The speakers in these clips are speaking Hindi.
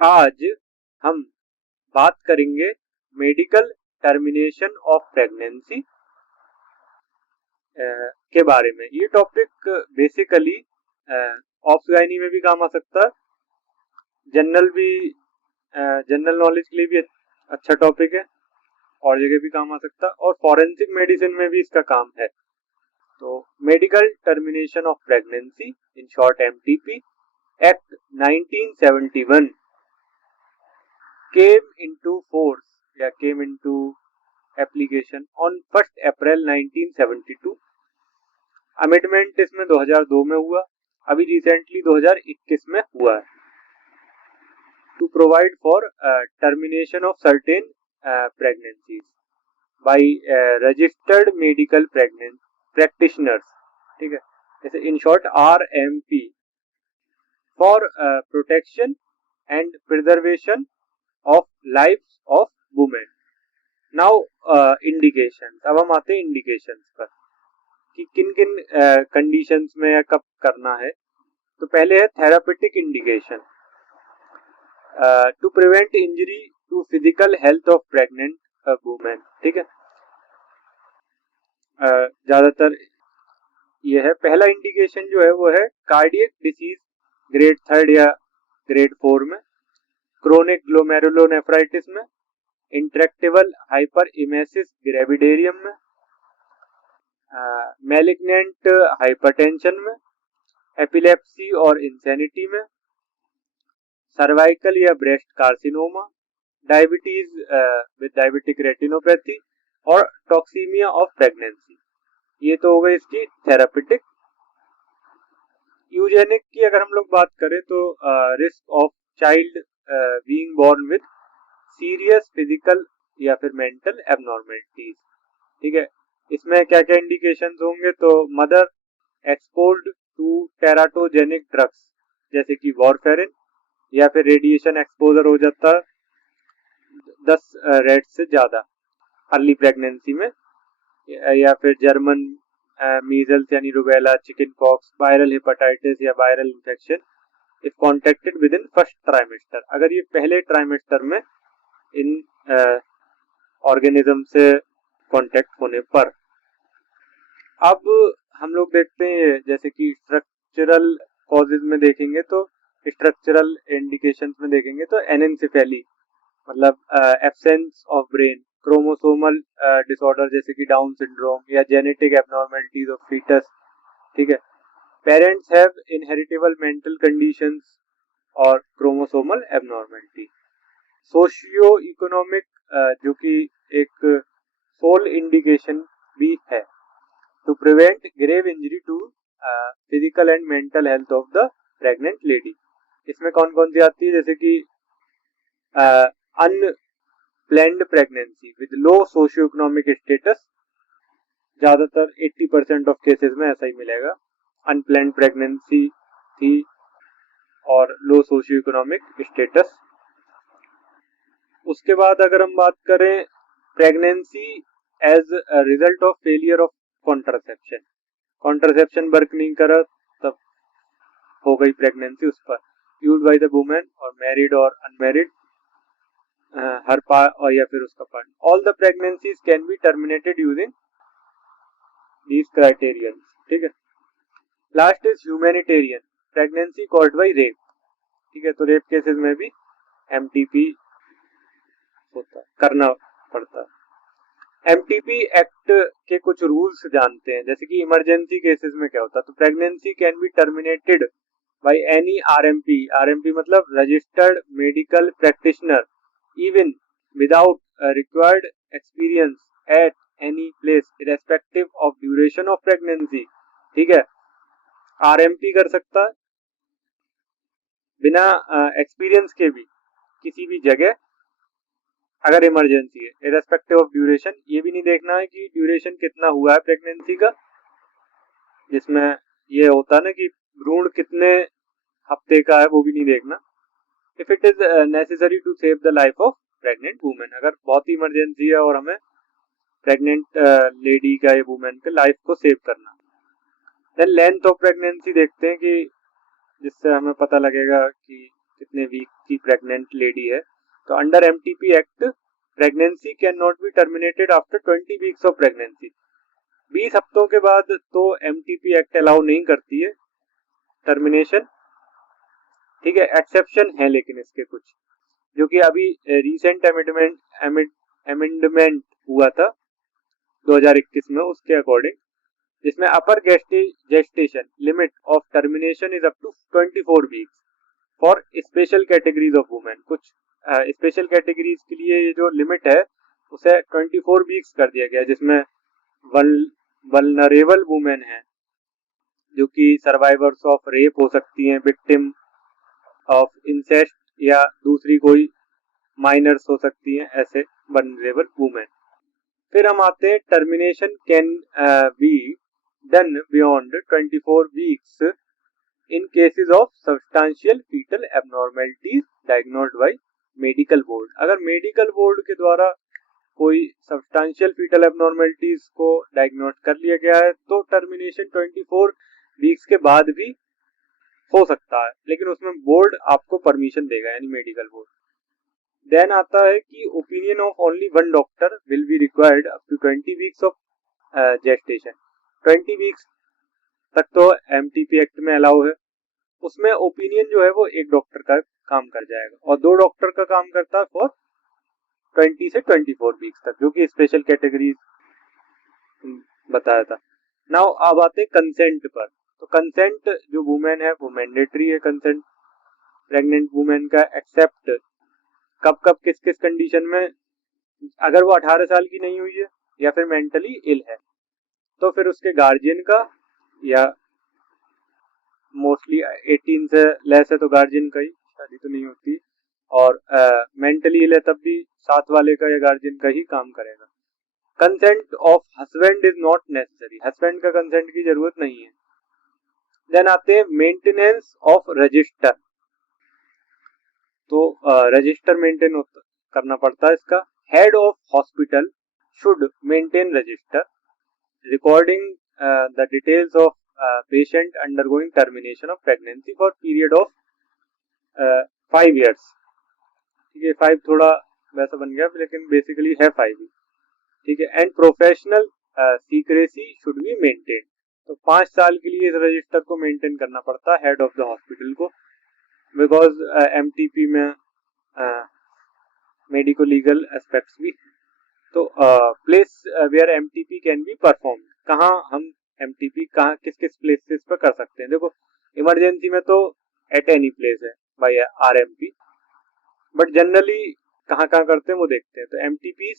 आज हम बात करेंगे मेडिकल टर्मिनेशन ऑफ प्रेगनेंसी के बारे में। ये टॉपिक बेसिकली ऑब्सगाइनी में भी काम आ सकता है, जनरल भी जनरल नॉलेज के लिए भी अच्छा टॉपिक है, और जगह भी काम आ सकता है, और फॉरेंसिक मेडिसिन में भी इसका काम है। तो medical termination of pregnancy, in short MTP, act 1971 came into application on 1st April 1972। Amendment इसमें 2002 में हुआ, अभी रिसेंटली 2021 में हुआ है। To provide for termination of certain pregnancies by registered medical practitioners, ठीक है, जैसे in short RMP, for protection and preservation of life of women. Now indication, अब हम आते हैं इंडिकेशन पर कि किन किन कंडीशंस में या कब करना है। तो पहले है therapeutic indication, to prevent injury to physical health of pregnant women, ठीक है। ज्यादातर ये है। पहला इंडिकेशन जो है वो है कार्डियक डिसीज ग्रेड 3 या ग्रेड 4 में, क्रोनिक ग्लोमेरुलोनेफ्राइटिस में, इंट्रैक्टेबल हाइपर इमेसिस ग्रेविडेरियम में, मैलिग्नेंट हाइपरटेंशन में, एपिलेप्सी और इंसैनिटी में, सर्वाइकल या breast carcinoma, diabetes with diabetic retinopathy, और टॉक्सीमिया ऑफ प्रेगनेंसी। ये तो हो गई इसकी थेरापेटिक। यूजेनिक की अगर हम लोग बात करें तो risk of child being born with serious physical या फिर मेंटल एबनॉर्मेलिटीज, ठीक है। इसमें क्या क्या इंडिकेशंस होंगे, तो mother exposed to teratogenic drugs जैसे कि वॉरफेरिन, या फिर रेडिएशन एक्सपोजर हो जाता है 10 रेट से ज्यादा अर्ली प्रेगनेंसी में, या फिर जर्मन मीजल्स यानी rubella, chicken pox, viral hepatitis या viral infection if contacted with in first trimester, अगर ये पहले ट्राइमेस्टर में इन ऑर्गेनिज्म से कांटेक्ट होने पर। अब हम लोग देखते हैं जैसे कि स्ट्रक्चरल कॉजेज में देखेंगे, तो स्ट्रक्चरल इंडिकेशंस में देखेंगे तो एनेंसेफेली मतलब absence of brain, chromosomal disorder जैसे कि डाउन सिंड्रोम या जेनेटिक एबनॉर्मेलिटीज ऑफ फीटस, ठीक है। Parents have inheritable mental conditions और क्रोमोसोमल एबनॉर्मेलिटी। सोशियो इकोनॉमिक जो कि एक सोल इंडिकेशन भी है, to prevent grave injury to physical and mental health of the pregnant lady. इसमें कौन कौन सी आती है, जैसे कि unplanned pregnancy with low socio economic status, ज्यादातर 80% ऑफ केसेस में ऐसा ही मिलेगा, अनप्लैन्ड प्रेगनेंसी थी और लो सोशियो इकोनॉमिक स्टेटस। उसके बाद अगर हम बात करें pregnancy as result of failure of contraception, contraception work नहीं करा तब हो गई प्रेगनेंसी उस पर, यूज्ड बाय द वुमेन और मैरिड और अनमैरिड, हर पार्ट और या फिर उसका part. All the pregnancies can be terminated using these criterion, ठीक है। Last is humanitarian, pregnancy caused by rape, ठीक है। तो रेप केसेस में भी एमटीपी होता करना पड़ता है। एमटीपी एक्ट के कुछ रूल्स जानते हैं, जैसे कि इमरजेंसी केसेस में क्या होता है, तो pregnancy can be terminated by any RMP, RMP मतलब registered medical practitioner, even without required experience at any place irrespective of duration of pregnancy, ठीक है। आरएमपी कर सकता है बिना एक्सपीरियंस के भी किसी भी जगह अगर इमरजेंसी है, इरेस्पेक्टिव ऑफ ड्यूरेशन। ये भी नहीं देखना है कि ड्यूरेशन कितना हुआ है प्रेगनेंसी का, जिसमें ये होता है ना कि भ्रूण कितने हफ्ते का है, वो भी नहीं देखना। If it is necessary to save the life of pregnant women, अगर बहुत ही इमरजेंसी है और हमें प्रेग्नेंट लेडी का या वुमेन के लाइफ को सेव करना। देन लेंथ ऑफ प्रेगनेंसी देखते हैं कि जिससे हमें पता लगेगा कि कितने वीक की प्रेग्नेंट लेडी है। तो under MTP act pregnancy can not be terminated after 20 weeks of pregnancy. 20 हफ्तों के बाद तो एमटीपी एक्ट अलाउ नहीं करती है टर्मिनेशन, ठीक है। एक्सेप्शन है लेकिन इसके कुछ, जो कि अभी रिसेंट अमेंडमेंट हुआ था 2021 में, उसके अकॉर्डिंग, जिसमें upper gestation limit of termination is up to 24 weeks for special categories of women. कुछ स्पेशल कैटेगरीज के लिए ये जो लिमिट है उसे 24 वीक्स कर दिया गया, जिसमें वल्नरेबल वुमेन है, जो कि सर्वाइवर्स ऑफ रेप हो सकती हैं, विक्टिम ऑफ इंसेस्ट या दूसरी कोई माइनर्स हो सकती हैं, ऐसे वल्नरेबल वुमेन। फिर हम आते हैं termination can be done beyond 24 weeks in cases of substantial foetal abnormalities diagnosed by medical board. अगर मेडिकल बोर्ड के द्वारा कोई सब्सटेंशियल फीटल एबनॉर्मेलिटीज को डायग्नोस कर लिया गया है तो टर्मिनेशन 24 वीक्स के बाद भी हो सकता है, लेकिन उसमें बोर्ड आपको परमिशन देगा, यानी मेडिकल बोर्ड। देन आता है कि opinion of only one doctor will be required up to 20 weeks of gestation. 20 weeks तक तो एमटीपी एक्ट में अलाउ है, उसमें ओपिनियन जो है वो एक डॉक्टर का काम कर जाएगा और 2 डॉक्टर का काम करता है फॉर 20 से 24 वीक्स तक, जो कि स्पेशल कैटेगरी बताया था। नाउ अब आते कंसेंट पर। तो कंसेंट जो वुमेन है वो मैंडेटरी है, कंसेंट प्रेग्नेंट वुमेन का, एक्सेप्ट कब कब किस किस कंडीशन में, अगर वो 18 साल की नहीं हुई है या फिर मेंटली इल है तो फिर उसके गार्जियन का, या मोस्टली 18 से लेस है तो गार्जियन का ही, शादी तो नहीं होती, और मेंटली इल है तब भी साथ वाले का या गार्जियन का ही काम करेगा। Consent of husband is not necessary, husband का कंसेंट की जरूरत नहीं है। देन आते हैं मेंटेनेंस ऑफ रजिस्टर। तो रजिस्टर मेंटेन करना पड़ता है इसका। Head of hospital should maintain register recording the details of patient undergoing termination of pregnancy for period of 5 years। ठीक है, 5 थोड़ा वैसा बन गया लेकिन बेसिकली है 5 ही, ठीक है। And professional secrecy should be maintain. तो 5 साल के लिए इस रजिस्टर को मेंटेन करना पड़ता है हेड ऑफ द हॉस्पिटल को, बिकॉज एमटीपी में मेडिको लीगल एस्पेक्ट्स भी। तो place where MTP can be perform, कहाँ हम एमटीपी कहाँ किस किस प्लेसेस पर कर सकते हैं। देखो इमरजेंसी में तो एट एनी प्लेस है बाय आरएमपी, बट जनरली कहाँ कहाँ करते हैं वो देखते हैं। तो MTP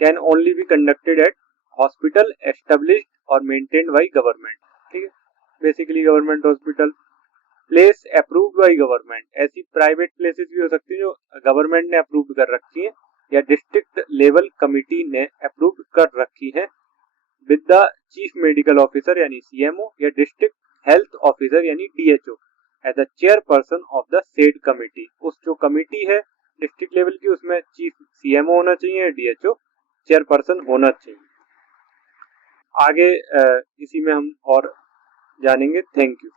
can only be conducted at hospital established और मेंटेन्ड बाय गवर्नमेंट, ठीक है, basically government hospital. Place approved by government, ऐसी प्राइवेट प्लेसेस भी हो सकती है जो गवर्नमेंट ने अप्रूव कर रखी है या डिस्ट्रिक्ट लेवल कमिटी ने अप्रूव कर रखी है, with the chief medical officer यानी सीएमओ या डिस्ट्रिक्ट हेल्थ ऑफिसर यानी DHO as the chairperson of the said committee. उस जो कमिटी है डिस्ट्रिक्ट लेवल की उसमें चीफ सीएमओ होना चाहिए, डीएचओ चेयरपर्सन होना चाहिए। आगे इसी में हम और जानेंगे। Thank you.